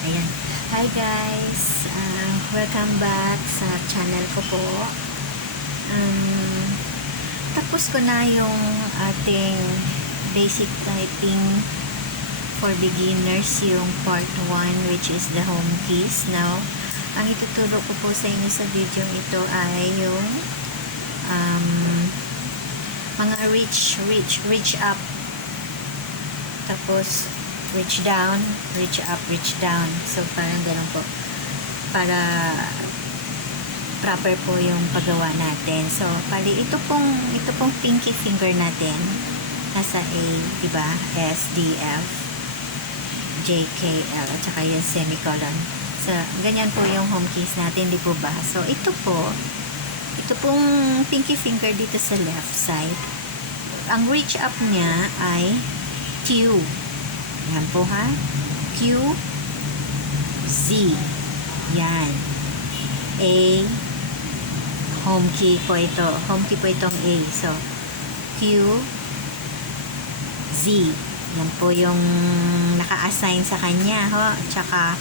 Ayan. Hi guys! Welcome back sa channel ko po. Um, Tapos ko na yung ating basic typing for beginners, yung part 1, which is the home keys. Now, ang ituturo ko po sa inyo sa video ito ay yung mga reach up, tapos reach down, reach up, reach down. So, parang ganun po. Para proper po yung paggawa natin. So, pali ito pong pinky finger natin. Nasa A, diba? S, D, F, J, K, L, at saka yung semicolon. So, ganyan po yung home keys natin, di po ba? So, ito pong pinky finger dito sa left side. Ang reach up niya ay Q. Yan po ha. Q, Z. Yan. A, home key po ito. Home key po itong A. So, Q, Z. Yan po yung naka-assign sa kanya. Ho? Tsaka,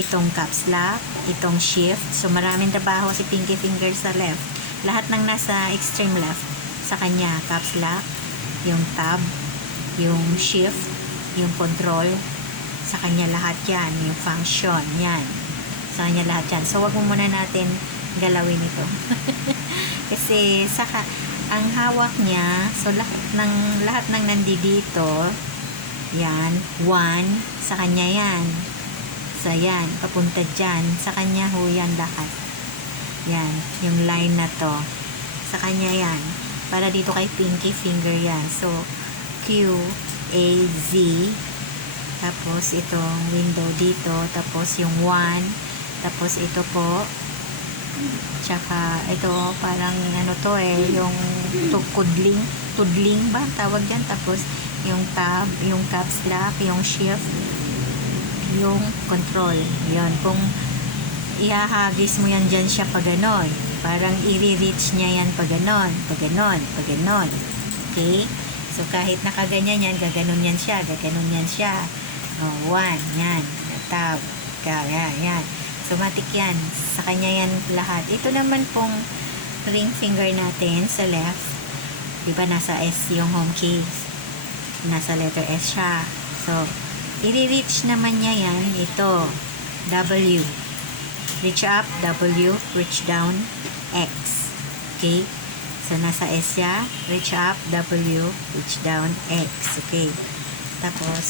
itong caps lock, itong shift. So, maraming trabaho si pinky finger sa left. Lahat ng nasa extreme left sa kanya. Caps lock, yung tab, yung shift, yung control, sa kanya lahat yan. Yung function, yan. Sa kanya lahat yan. So, wag mo muna natin galawin ito. Kasi, ang hawak niya, so lahat ng nandito, yan, 1, sa kanya yan. So, yan, papunta dyan. Sa kanya ho yan lahat. Yan, yung line na to. Sa kanya yan. Para dito kay pinky finger yan. So, Q, A, Z. Tapos, itong window dito. Tapos, yung 1. Tapos, ito po. Tsaka, ito, parang, ano to yung tudling ba? Tawag yan. Tapos, yung tab, yung caps lock, yung shift, yung control. Yun. Kung ihahagis mo yan dyan siya pag ganon. Parang i-reach niya yan pag ganon. Pag ganon. Pag ganon. Okay? So, kahit nakaganyan yan, gaganon yan siya. Gaganon yan siya. 1. Yan. Tab. Yan. So, matik yan. Sa kanya yan lahat. Ito naman pong ring finger natin sa left. Diba nasa S yung home keys. Nasa letter S siya. So, i-reach naman niya yan. Ito. W. Reach up, W. Reach down, X. Okay? So, nasa S siya. Reach up, W. Reach down, X. Okay? Tapos,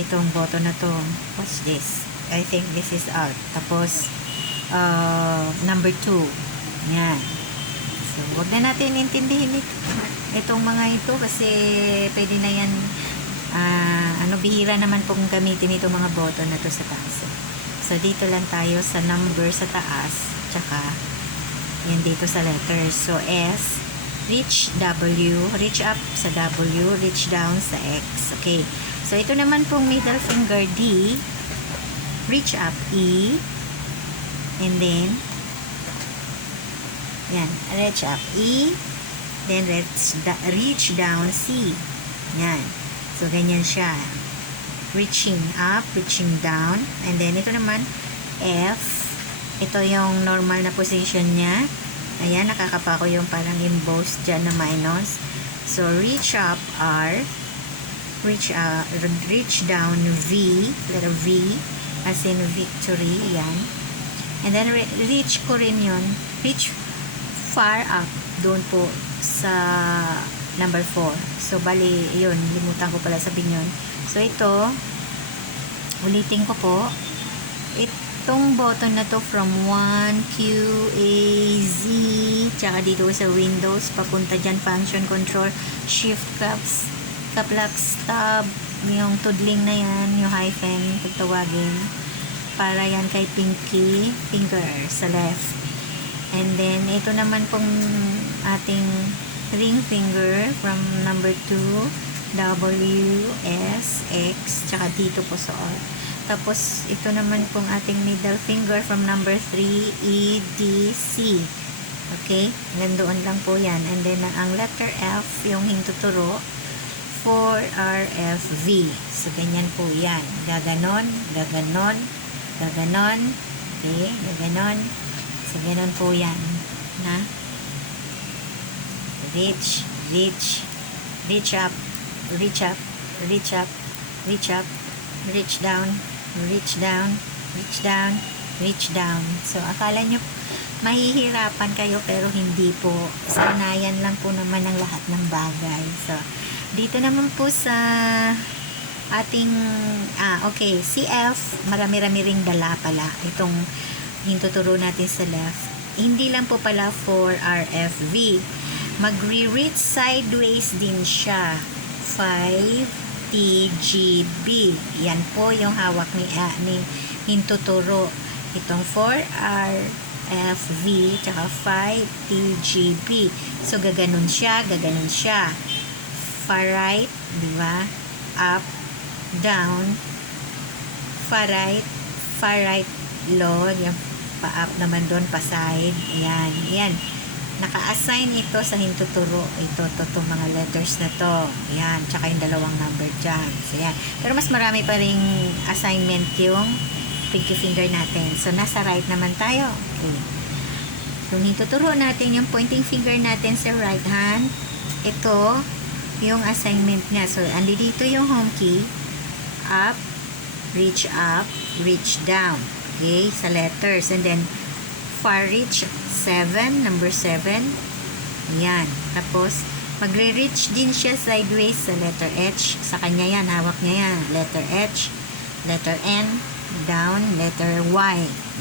itong button na to. What's this? I think this is out. Tapos, number 2. Yan. So, wag na natin intindihin itong mga ito kasi pwede na yan bihira naman pong gamitin itong mga button na to sa taas. So, dito lang tayo sa number sa taas. Tsaka, yan dito sa letters. So, S, reach W, reach up sa W, reach down sa X. Okay. So, ito naman pong middle finger D, reach up E, and then, yan, reach up E, then reach down C. Yan. So, ganyan siya. Reaching up, reaching down, and then, ito naman, F, ito yung normal na position niya. Ayan, nakakapa ko yung parang embossed dyan na minus. So, reach up R, reach down V, letter V, as in victory, yan. And then, reach ko rin yun. Reach far up, doon po sa number 4. So, bali, yun, limutan ko pala sabihin yun. So, ito, ulitin ko po, itong button na to from 1, Q, A, Z, tsaka dito sa Windows, papunta dyan, function, control, shift, caps lock, tab, yung tudling na yan, yung hyphen, pagtawagin, para yan kay pinky finger sa left. And then, ito naman pong ating ring finger from number 2, W, S, X, tsaka dito po sa R. Tapos, ito naman pong ating middle finger from number 3, E, D, C. Okay? Hanggang doon lang po yan. And then, ang letter F, yung hintuturo for RFV. So, ganyan po yan. Gaganon, gaganon, gaganon. Okay, gaganon. So, ganon po yan. Na? Reach, reach, reach up, reach up, reach up, reach up, reach down, reach down, reach down, reach down. So, akala nyo mahihirapan kayo pero hindi po. Sanayan lang po naman ang lahat ng bagay. So, dito naman po sa ating, okay, CF, marami-rami ring dala pala. Itong hintuturo natin sa left. Hindi lang po pala for RFV. Magre-reach sideways din siya. 5 TGB. Yan po yung hawak ni hintuturo. Itong 4RFV tsaka 5 TGB. So, gaganon siya, gaganon siya. Far right, di ba? Up, down, far right, low, yung pa-up naman doon, pa-side. Ayan, ayan. Naka-assign ito sa hintuturo. Ito mga letters na to. Ayan, tsaka yung dalawang number dyan. So, ayan. Pero mas marami pa ring assignment yung pinky finger natin. So, nasa right naman tayo. Okay. Yung hintuturo natin, yung pointing finger natin sa right hand, ito, yung assignment niya. So, andi dito yung home key. Up, reach down. Okay, sa letters. And then, far reach, 7, number 7. Ayan. Tapos, magre-reach din siya sideways sa letter H. Sa kanya yan, hawak niya yan. Letter H, letter N, down, letter Y.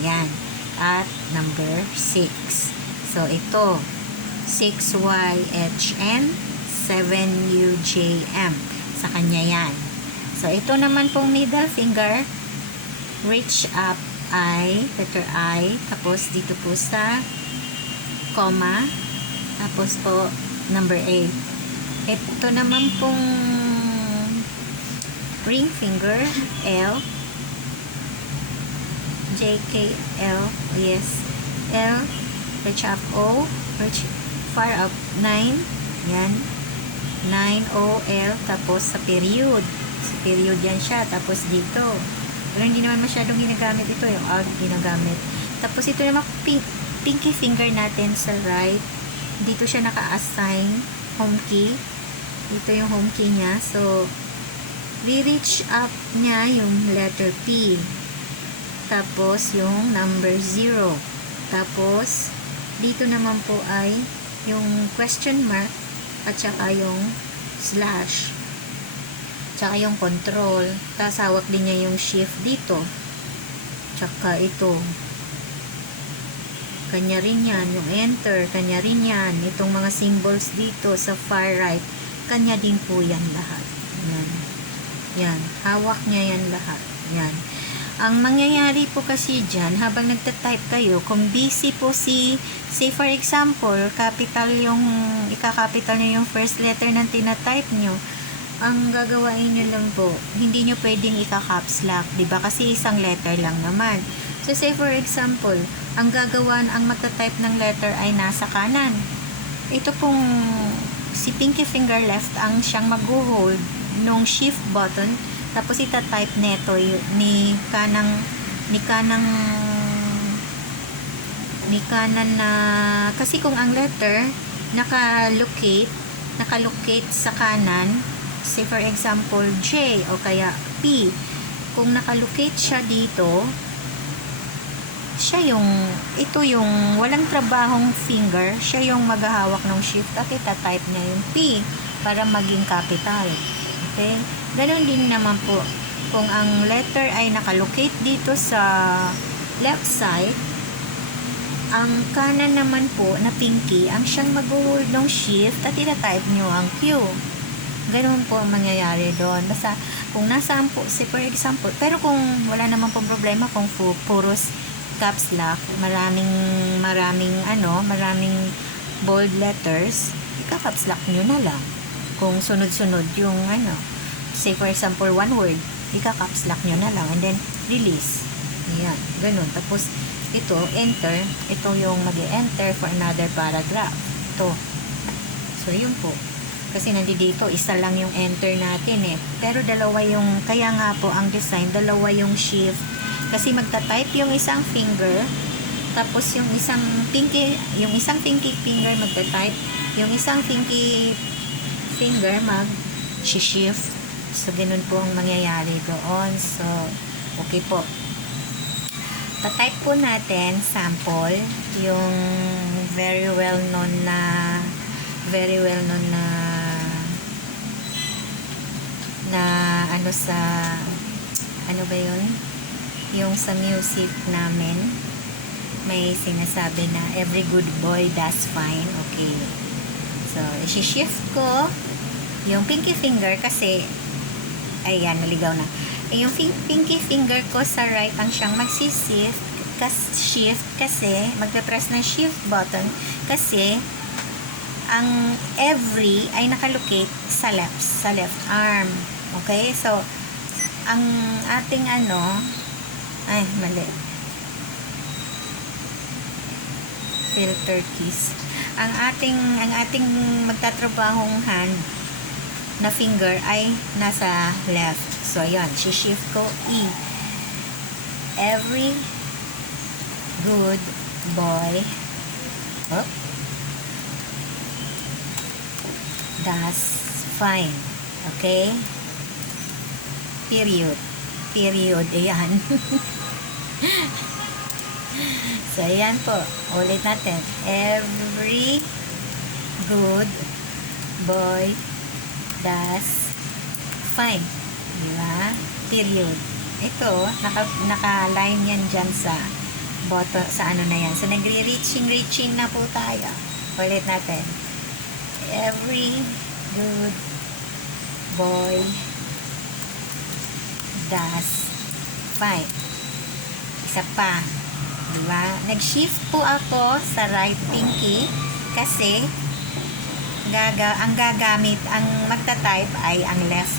Yan. At number 6. So, ito, 6YHN, 7UJM. Sa kanya yan. So, ito naman pong middle finger, reach up I, letter I, tapos dito po sa comma, tapos po number 8. Ito naman pong ring finger, L, J, K, L, yes, L, reach up O, reach far up 9, yan, 9, O, L, tapos sa period. Sa period yan siya, tapos dito. Pero hindi naman masyadong ginagamit ito, yung alt ginagamit. Tapos ito naman pinky finger natin sa right. Dito siya naka-assign home key. Ito yung home key niya. So, re-reach up niya yung letter P. Tapos yung number 0. Tapos, dito naman po ay yung question mark at saka yung slash. Tsaka yung control. Tapos hawak din niya yung shift dito. Tsaka ito. Kanya rin yan. Yung enter. Kanya rin yan. Itong mga symbols dito sa far right. Kanya din po yan lahat. Yan. Yan. Hawak niya yan lahat. Yan. Ang mangyayari po kasi dyan, habang nagtatype kayo, kung busy po say for example, capital yung, ika-capital nyo yung first letter ng tinatype nyo, ang gagawain nyo lang po, hindi nyo pwedeng ika-caps lock, diba? Kasi isang letter lang naman. So, say for example, ang gagawan, ang magta-type ng letter ay nasa kanan. Ito pong si pinky finger left ang siyang mag-hold nung shift button, tapos ita-type neto ni kanan na, kasi kung ang letter nakalocate sa kanan, say for example J o kaya P, kung nakalocate siya dito, siya yung, ito yung walang trabahong finger, siya yung maghahawak ng shift at ita-type niya yung P para maging capital. Okay? Ganon din naman po kung ang letter ay nakalocate dito sa left side, ang kanan naman po na pinky ang siyang mag-hold ng shift at ita-type nyo ang Q. Ganun po ang mangyayari doon. Basta, kung nasaan po, say for example, pero kung wala naman pong problema, kung puros caps lock, maraming bold letters, ika-caps lock nyo na lang. Kung sunod-sunod yung say for example, one word, ika-caps lock nyo na lang, and then, release. Ayan, ganun. Tapos, ito, enter, ito yung mag-enter for another paragraph. Ito. So, yun po. Kasi nandito, isa lang yung enter natin eh. Pero dalawa yung, kaya nga po ang design, dalawa yung shift. Kasi magta-type yung isang finger, tapos yung isang pinky finger magta-type, yung isang pinky finger mag-shift. So, ganun po ang mangyayari doon. So, okay po. Ta-type po natin sample yung very well known na ano sa ano ba yun? Yung sa music namin may sinasabi na every good boy does fine. Okay. So, i-shift ko yung pinky finger kasi ayan, naligaw na. Yung pinky finger ko sa right ang siyang shift kasi magpe-press ng shift button kasi ang every ay nakalocate sa left arm. Okay? So, ang ating ay, mali. Filter keys. Ang ating magtatrabahong hand na finger ay nasa left. So, ayan. Si-shift ko E. Every good boy does fine. Okay? Period. Ayan. So, ayan po. Ulit natin. Every good boy does fine. Diba? Period. Ito, naka-line yan dyan sa bottom, sa ano na yan. So, nagre-reaching na po tayo. Ulit natin. Every good boy does fine. Isa pa. Diba? Nag-shift po ako sa right pinky kasi ang gagamit, ang magta-type ay ang left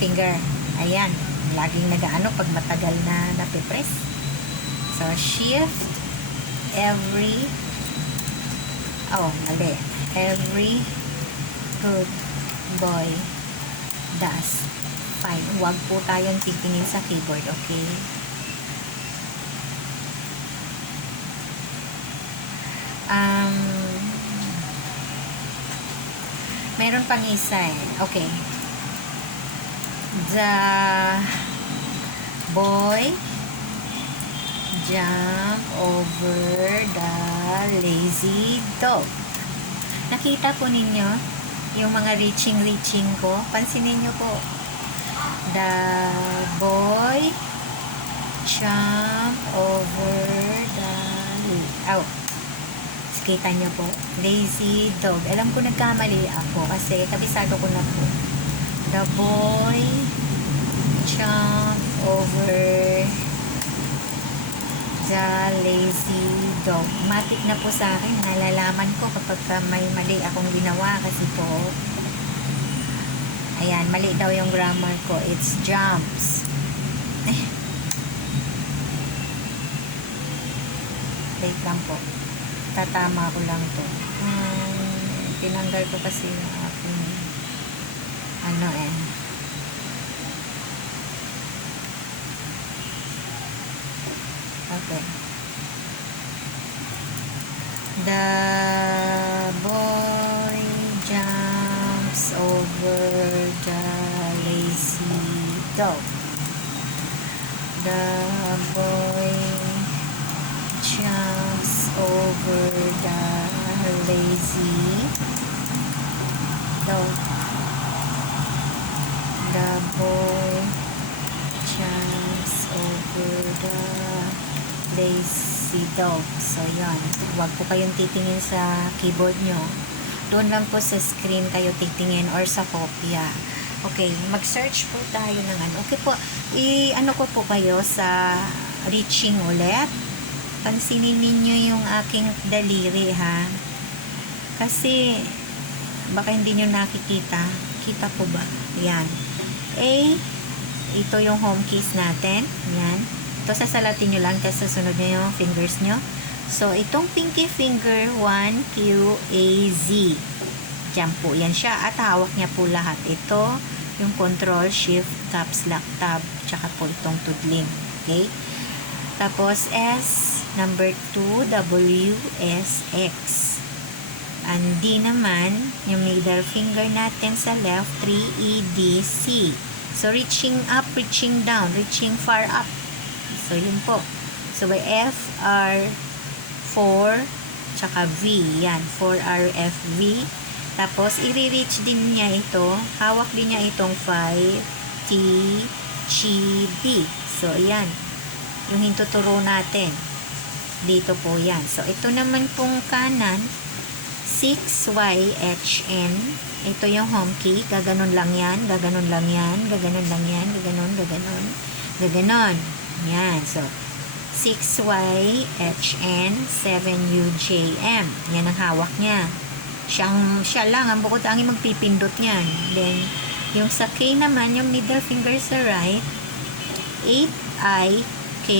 finger. Ayan. Laging nagaano pag matagal na napipress. So, shift every mali. Every good boy does fine. Huwag po tayong titingin sa keyboard, okay? Meron pang isa eh. Okay. The boy jump over the lazy dog. Nakita po ninyo yung mga reaching ko? Pansinin nyo po. The boy jump over the kita nyo po. Lazy dog. Alam ko nagkamali ako kasi kabisado ko na po. The boy jump over the lazy dog. Matik na po sa akin. Nalalaman ko kapag may mali akong ginawa kasi po. Ayan, mali daw yung grammar ko. It's jumps. Wait lang po. Tatama ko lang to. Tinanggal ko kasi yung aking okay. The boy jumps over the lazy dog. The boy jumps over the lazy dog. The boy jumps over the lazy dog. So, yan. Huwag po kayong titingin sa keyboard nyo. Doon lang po sa screen kayo titingin or sa kopya. Okay, mag-search po tayo ng Okay po, i-ano ko po kayo sa reaching ulit. Pansinin ninyo yung aking daliri, ha? Kasi, baka hindi nyo nakikita. Kita po ba? Yan. A, ito yung home keys natin. Yan. Ito, sasalatin nyo lang kasi susunod nyo yung fingers nyo. So, itong pinky finger, 1, Q, A, Z. Diyan po yan siya. At hawak niya po lahat. Ito, yung control, shift, caps lock, tab, tsaka po itong tudling. Okay? Tapos S, number 2, W, S, X. And D naman, yung middle finger natin sa left, 3, E, D, C. So, reaching up, reaching down, reaching far up. So, yun po. So, by F, R, 4, tsaka V. Yan, 4, R, F, V. Tapos, i-reach din niya ito. Hawak din niya itong 5, T, G, B. So, yan. Yung hintuturo natin. Dito po yan. So, ito naman pong kanan, 6, Y, H, N. Ito yung home key. Gaganon lang yan. Gaganon lang yan. Gaganon lang yan. Gaganon, gaganon. Gaganon. Yan. So, 6Y, HN, 7UJM. Yan ang hawak niya. Siya lang ang bukod tanging magpipindot niyan. Then, yung sa K naman, yung middle finger sa right, 8I, K,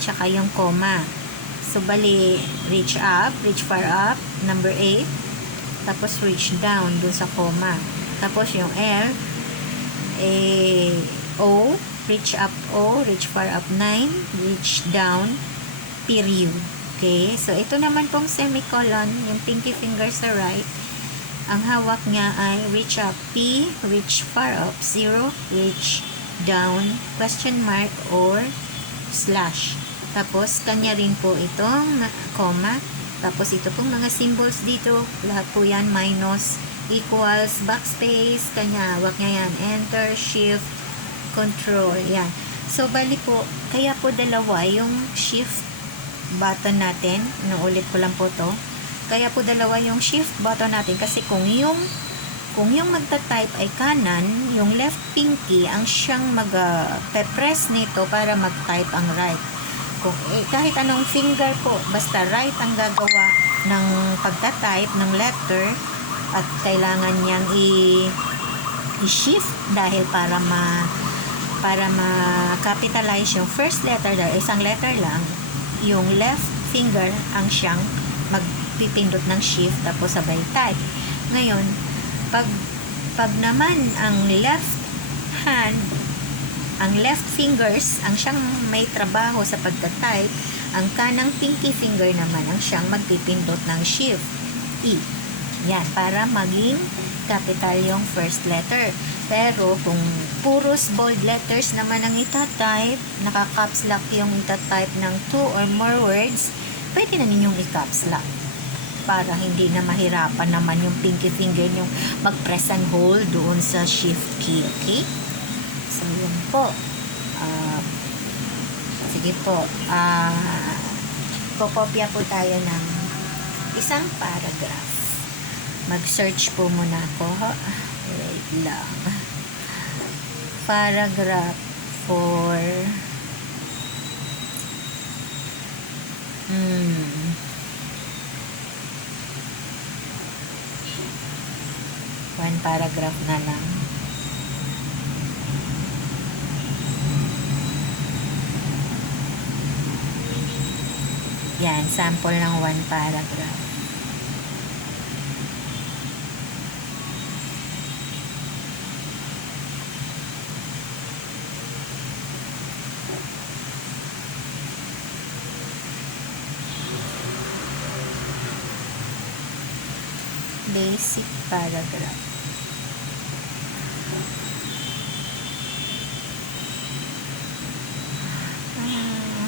tsaka yung comma. So, bali, reach up, reach far up, number 8. Tapos, reach down dun sa comma. Tapos, yung L, O, reach up O, reach far up 9, reach down, period. Okay? So, ito naman pong semicolon, yung pinky finger sa right, ang hawak niya ay reach up P, reach far up 0, reach down, question mark, or slash. Tapos, kanya rin po itong comma. Tapos, ito pong mga symbols dito, lahat po yan, minus, equals, backspace, kanya, hawak niya yan, enter, shift, control, yan. So, bali po, kaya po dalawa yung shift button natin. Naulit ko lang po to. Kaya po dalawa yung shift button natin kasi kung yung magta-type ay kanan, yung left pinky ang siyang mag-press nito para mag-type ang right. Kung, kahit anong finger po, basta right ang gagawa ng pagta-type ng letter at kailangan niyang i-shift dahil para ma-capitalize yung first letter dahil isang letter lang, yung left finger ang siyang magpipindot ng shift tapos sabay type. Ngayon, pag naman ang left hand, ang left fingers ang siyang may trabaho sa pagta-type, ang kanang pinky finger naman ang siyang magpipindot ng shift, E. Yan, para maging capital yung first letter. Pero kung puros bold letters naman ang itatype, naka-caps lock yung itatype ng 2 or more words, pwede na ninyong i-caps lock para hindi na mahirapan naman yung pinky finger yung mag-press and hold doon sa shift key. Okay? So, yun po. Sige po. Kokopya po tayo ng isang paragraph. Mag-search po muna ako. Wait lang. Paragraph for one paragraph na lang. Yan, sample ng one paragraph. Basic paragraph.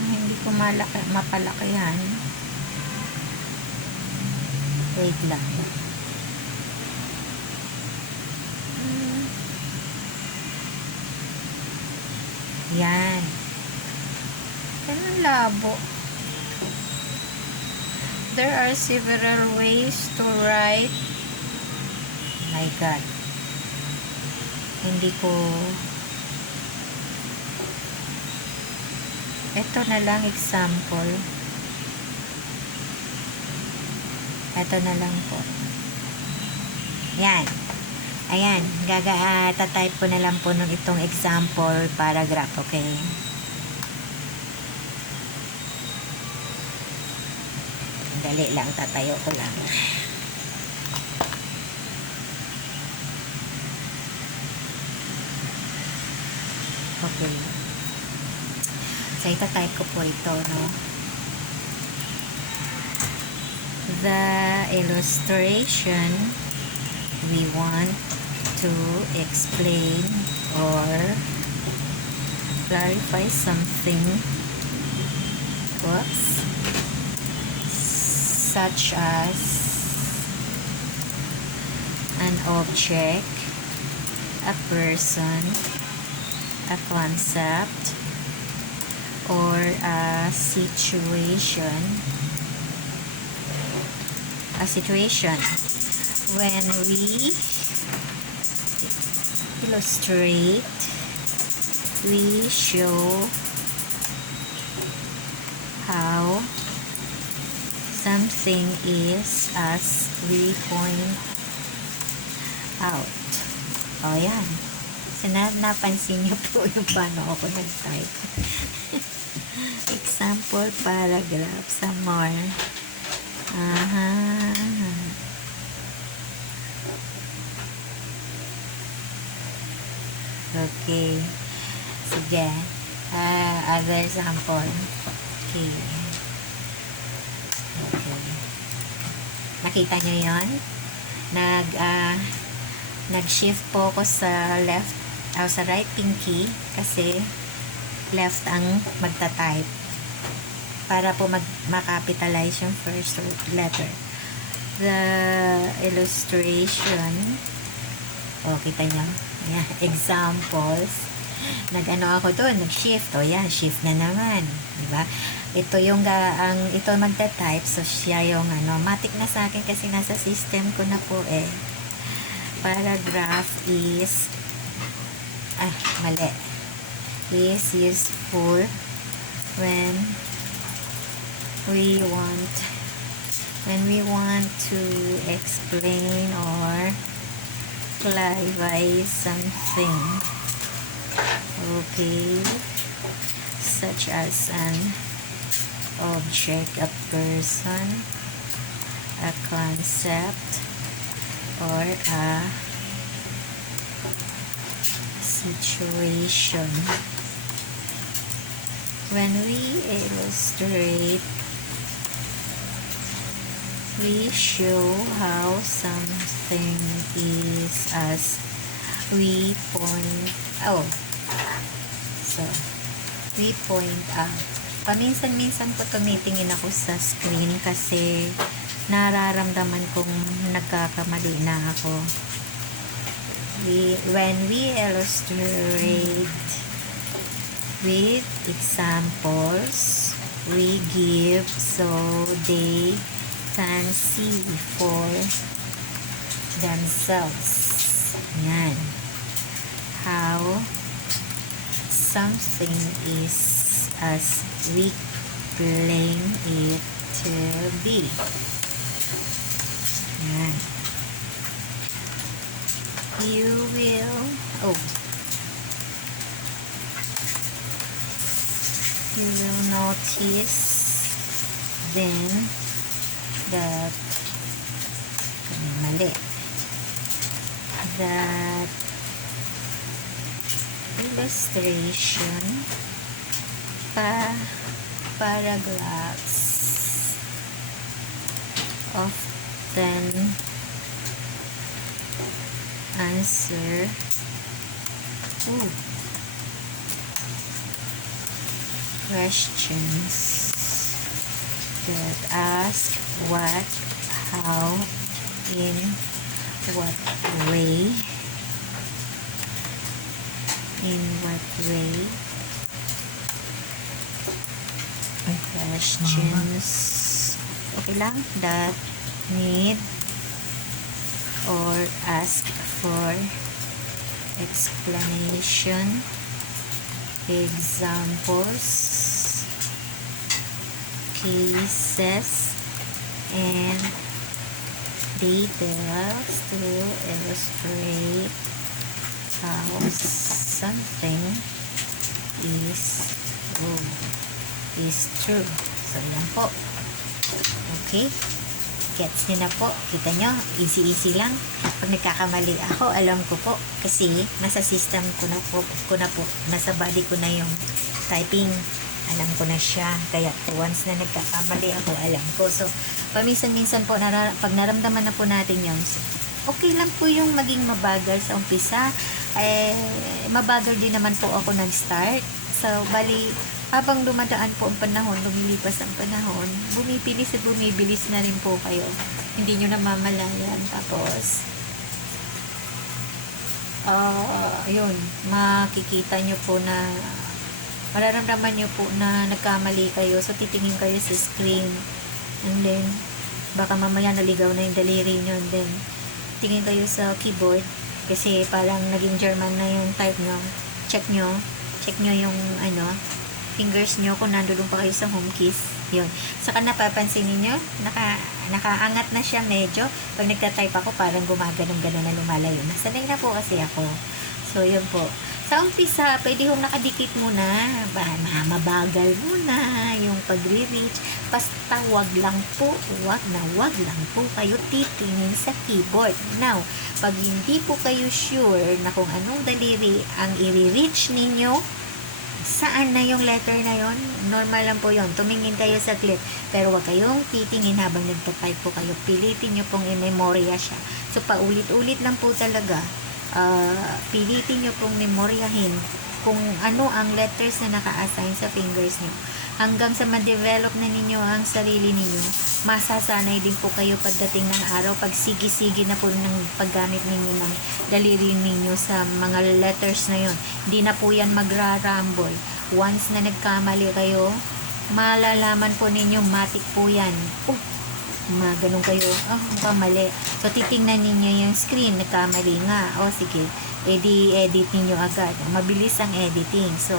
Hindi ko mapalakihan. Wait lang. Yan. Yan ang labo. There are several ways to write. My God. Hindi ko. Ito na lang example. Ito na lang po. Yan. Ayan. Tatype ko na lang po ng itong example paragraph. Okay. Dali lang. Tatayo ko lang. Okay. So, itatype ko po ito, no? The illustration we want to explain or clarify something, whoops, such as an object, a person, a concept, or a situation. When we illustrate, we show how something is as we point out. O, yan. So, napansin niyo po yung paano ako nag-type. Example paragraph, some more. Okay. Sige. Other example. Okay. Nakita nyo yun? Nag-shift po ako sa left, sa right pinky kasi left ang magta-type para po makapitalize yung first letter. The illustration, kita nyo? Ayan, examples. Nag-ano ako doon, nag-shift. O yan, shift na naman. Diba? Ito yung, ito magta-type. So, siya yung, matik na sa akin kasi nasa system ko na po eh. Paragraph is, mali. Is useful when we want to explain or clarify something. Okay, such as an object, a person, a concept, or a situation. When we illustrate, we show how something is as we point out. So, we point out. Paminsan-minsan po tumitingin ako sa screen kasi nararamdaman kong nagkakamali na ako. When we illustrate with examples, we give so they can see for themselves. Yan. How something is as we claim it to be. Yan. You will notice then that that illustration paragraphs often answer questions that ask what, how, in what way, questions, okay lang, that need or ask for explanation, examples, cases, and details to illustrate how something is true. So, yan po. Okay. Gets nyo na po. Kita nyo, easy-easy lang. Pag nagkakamali ako, alam ko po. Kasi, nasa system ko na po. Nasa body ko na yung typing. Alam ko na siya. Kaya, once na nagkakamali ako, alam ko. So, paminsan-minsan po, pag naramdaman na po natin yun, okay lang po yung maging mabagal sa umpisa. Mabagal din naman po ako nag-start. So, bali, habang dumadaan po ang panahon, lumilipas ang panahon, bumibilis na rin po kayo. Hindi nyo namamalayan. Tapos, yun, makikita nyo po na, mararamdaman nyo po na nagkamali kayo. So, titingin kayo sa screen. And then, baka mamaya naligaw na yung daliri nyo. And then, tingin kayo sa keyboard. Kasi parang naging German na yung type nyo. Check nyo yung fingers nyo kung nandoon pa kayo sa home keys. Yun. Saka napapansin niyo nakaangat na siya medyo. Pag nagta-type ako, parang gumaganong-ganon na lumalayo. Nasanay na po kasi ako. So, yun po. Sa umpisa, pwede hong nakadikit muna. Mabagal muna yung pagre-reach. Basta wag lang po kayo titingin sa keyboard. Now, pag hindi po kayo sure na kung anong daliri ang i-reach ninyo, saan na yung letter na yon, normal lang po yon. Tumingin kayo sa clip. Pero wag kayong titingin habang nagta-type po kayo. Pilitin nyo pong i-memorya siya. So, paulit-ulit lang po talaga. Pilitin nyo pong memoryahin kung ano ang letters na naka-assign sa fingers nyo. Hanggang sa ma-develop na ninyo ang sarili ninyo, masasanay din po kayo pagdating ng araw, pag sige-sige na po ng paggamit ninyo ng daliri ninyo sa mga letters na yon. Hindi na po yan magra-rumble. Once na nagkamali kayo, malalaman po ninyo, matik po yan. Ganun kayo, kamali. So, titingnan ninyo yung screen, nagkamali nga. Sige, edit ninyo agad. Mabilis ang editing. So,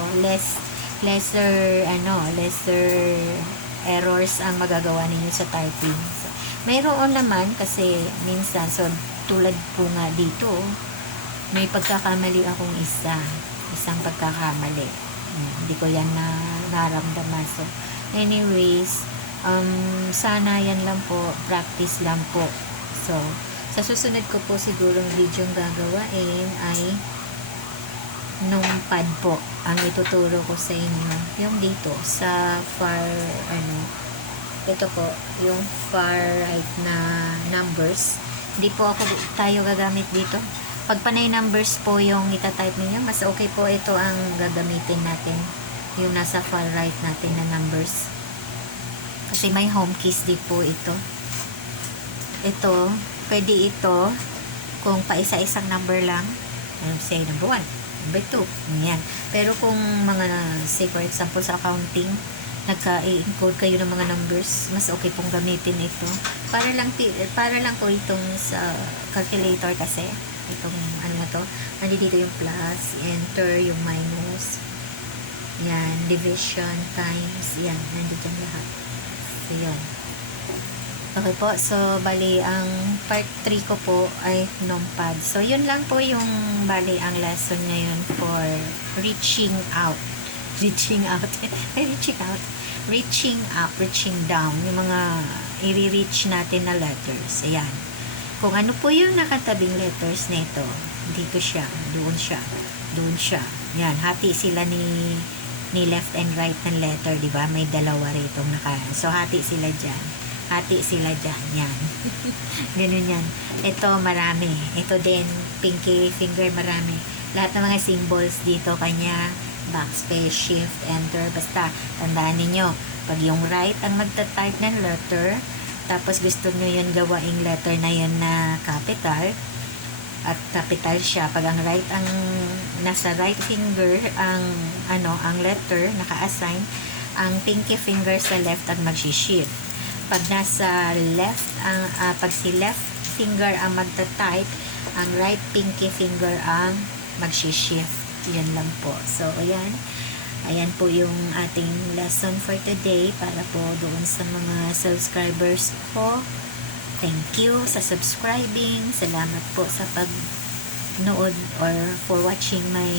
lesser errors ang magagawa ninyo sa typing. So, mayroon naman kasi minsan, so, tulad po nga dito, may pagkakamali akong isang pagkakamali. Hindi ko yan naramdaman. So, anyways, sana yan lang po, practice lang po. So, sa susunod ko po siguro video yung gagawain ay numpad po ang ituturo ko sa inyo. Yung dito sa far ito po yung far right na numbers. Hindi po tayo gagamit dito. Pag panay numbers po yung itatype niyo, mas okay po ito ang gagamitin natin, yung nasa far right natin na numbers. Kasi may home keys din po ito. Ito, pwede ito kung paisa-isang number lang. Say number 1, number 2. Yan. Pero kung say for example sa accounting, nagka-encode kayo ng mga numbers, mas okay pong gamitin ito. Para lang po itong sa calculator kasi. Itong to, nandito yung plus, enter, yung minus. Yan, division, times, yan, nandito lahat. So, yun. Okay po, so, bali, ang part 3 ko po ay numpad. So, yun lang po yung, bali, ang lesson ngayon for reaching out. Reaching up, reaching down. Yung mga i-reach natin na letters. Ayan. Kung ano po yung nakatabing letters nito, dito siya, doon siya. Yan, hati sila ni left and right ng letter, di ba? May dalawa rito so hati sila diyan. Yan. Ganun yan. Ito marami. Ito din pinky finger marami. Lahat ng mga symbols dito kanya backspace, shift, enter, basta tandaan niyo, pag yung right ang magta-type ng letter, tapos gusto niyo yun gawaing letter na yun na capital, at capital siya, pag ang right ang nasa right finger ang letter naka-assign, ang pinky finger sa left ang magshi-shift. Pag nasa left pag si left finger ang magta-type, ang right pinky finger ang magshi-shift. Yan lang po. So ayan po yung ating lesson for today para po doon sa mga subscribers ko. Thank you sa subscribing. Salamat po sa pag-nood or for watching my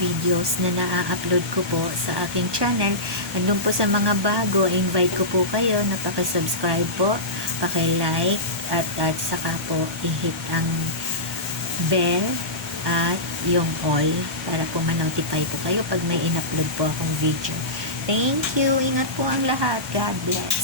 videos na na-upload ko po sa aking channel. Andun po sa mga bago, invite ko po kayo na paki-subscribe po, paki-like at saka po i-hit ang bell at yung all para po ma-notify po kayo pag may in-upload po akong video. Thank you. Ingat po ang lahat. God bless.